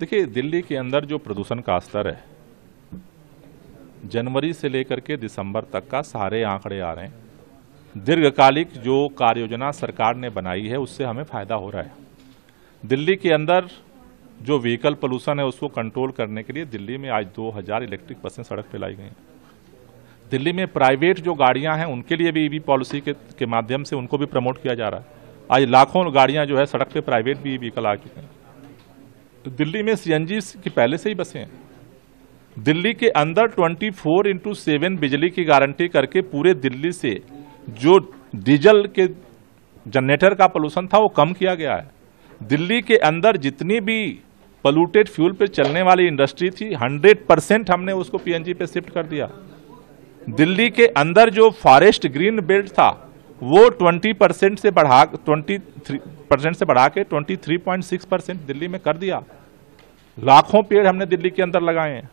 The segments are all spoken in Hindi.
देखिए, दिल्ली के अंदर जो प्रदूषण का स्तर है, जनवरी से लेकर के दिसंबर तक का सारे आंकड़े आ रहे हैं। दीर्घकालिक जो कार्य योजना सरकार ने बनाई है उससे हमें फायदा हो रहा है। दिल्ली के अंदर जो व्हीकल पोल्यूशन है उसको कंट्रोल करने के लिए दिल्ली में आज 2000 इलेक्ट्रिक बसें सड़क पर लाई गई हैं। दिल्ली में प्राइवेट जो गाड़ियां हैं उनके लिए भी ईवी पॉलिसी के माध्यम से उनको भी प्रमोट किया जा रहा है। आज लाखों गाड़ियां जो है सड़क पे प्राइवेट भी व्हीकल आ चुके हैं। तो दिल्ली में सीएनजी की पहले से ही बसें हैं। दिल्ली के अंदर 24/7 बिजली की गारंटी करके पूरे दिल्ली से जो डीजल के जनरेटर का पोल्यूशन था वो कम किया गया है। दिल्ली के अंदर जितनी भी पोल्यूटेड फ्यूल पे चलने वाली इंडस्ट्री थी 100% हमने उसको पीएनजी पे शिफ्ट कर दिया। दिल्ली के अंदर जो फॉरेस्ट ग्रीन बेल्ट था वो 23% से बढ़ा के 23.6% दिल्ली में कर दिया। लाखों पेड़ हमने दिल्ली के अंदर लगाए हैं।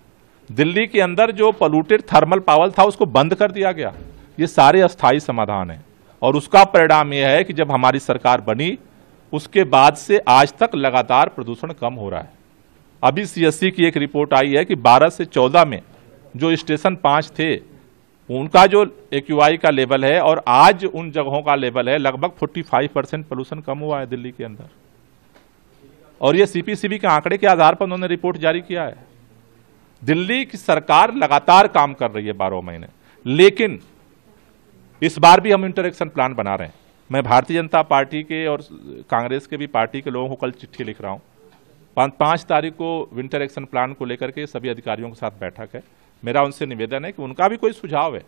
दिल्ली के अंदर जो पोल्यूटेड थर्मल पावर था उसको बंद कर दिया गया। ये सारे अस्थायी समाधान हैं और उसका परिणाम यह है कि जब हमारी सरकार बनी उसके बाद से आज तक लगातार प्रदूषण कम हो रहा है। अभी सीएससी की एक रिपोर्ट आई है कि 12 से 14 में जो स्टेशन 5 थे उनका जो एक्यूआई का लेवल है और आज उन जगहों का लेवल है लगभग 45% पोल्यूशन कम हुआ है दिल्ली के अंदर। और ये सीपीसीबी के आंकड़े के आधार पर उन्होंने रिपोर्ट जारी किया है। दिल्ली की सरकार लगातार काम कर रही है 12 महीने, लेकिन इस बार भी हम इंटरेक्शन प्लान बना रहे हैं। मैं भारतीय जनता पार्टी के और कांग्रेस के भी पार्टी के लोगों को कल चिट्ठी लिख रहा हूं। 5 तारीख को विंटर एक्शन प्लान को लेकर के सभी अधिकारियों के साथ बैठक है। मेरा उनसे निवेदन है कि उनका भी कोई सुझाव है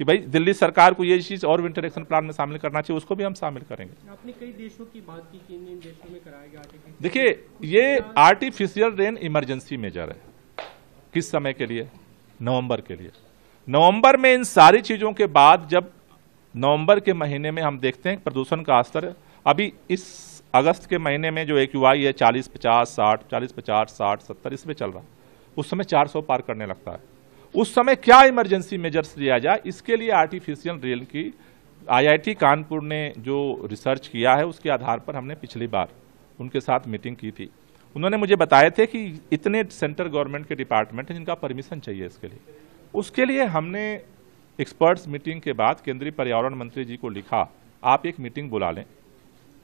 कि भाई दिल्ली सरकार को ये चीज और विंटर एक्शन प्लान में शामिल करना चाहिए, उसको भी हम शामिल करेंगे। आपने कई देशों की बात की कि इन देशों में कराया गया आर्टिफिशियल। देखिए, ये आर्टिफिशियल रेन इमरजेंसी मेजर है। किस समय के लिए? नवंबर के लिए। नवंबर में इन सारी चीजों के बाद जब नवंबर के महीने में हम देखते हैं प्रदूषण का स्तर अभी इस अगस्त के महीने में जो एक्यूआई है 40-50, 60, 40-50, 60, 70 इसमें चल रहा, उस समय 400 पार करने लगता है। उस समय क्या इमरजेंसी मेजर्स लिया जाए, इसके लिए आर्टिफिशियल रेन की आईआईटी कानपुर ने जो रिसर्च किया है उसके आधार पर हमने पिछली बार उनके साथ मीटिंग की थी। उन्होंने मुझे बताए थे कि इतने सेंट्रल गवर्नमेंट के डिपार्टमेंट हैं जिनका परमिशन चाहिए इसके लिए। उसके लिए हमने एक्सपर्ट्स मीटिंग के बाद केंद्रीय पर्यावरण मंत्री जी को लिखा, आप एक मीटिंग बुला लें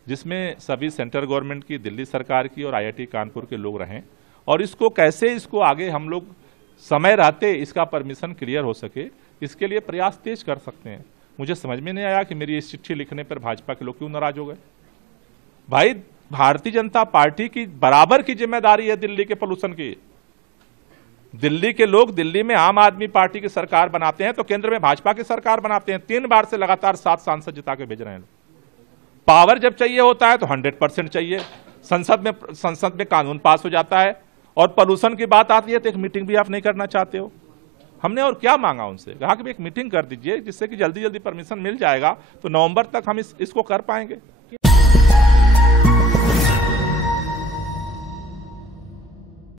जिसमें सभी सेंट्रल गवर्नमेंट की, दिल्ली सरकार की और आईआईटी कानपुर के लोग रहें और इसको आगे हम लोग समय रहते इसका परमिशन क्लियर हो सके, इसके लिए प्रयास तेज कर सकते हैं। मुझे समझ में नहीं आया कि मेरी इस चिट्ठी लिखने पर भाजपा के लोग क्यों नाराज हो गए। भाई, भारतीय जनता पार्टी की बराबर की जिम्मेदारी है दिल्ली के पोल्यूशन की। दिल्ली के लोग दिल्ली में आम आदमी पार्टी की सरकार बनाते हैं तो केंद्र में भाजपा की सरकार बनाते हैं। 3 बार से लगातार 7 सांसद जिता के भेज रहे हैं। पावर जब चाहिए होता है तो 100% चाहिए। संसद में कानून पास हो जाता है और पोल्यूशन की बात आती है तो एक मीटिंग भी आप नहीं करना चाहते हो। हमने और क्या मांगा उनसे, कहा कि एक मीटिंग कर दीजिए जिससे कि जल्दी जल्दी परमिशन मिल जाएगा तो नवंबर तक हम इसको कर पाएंगे।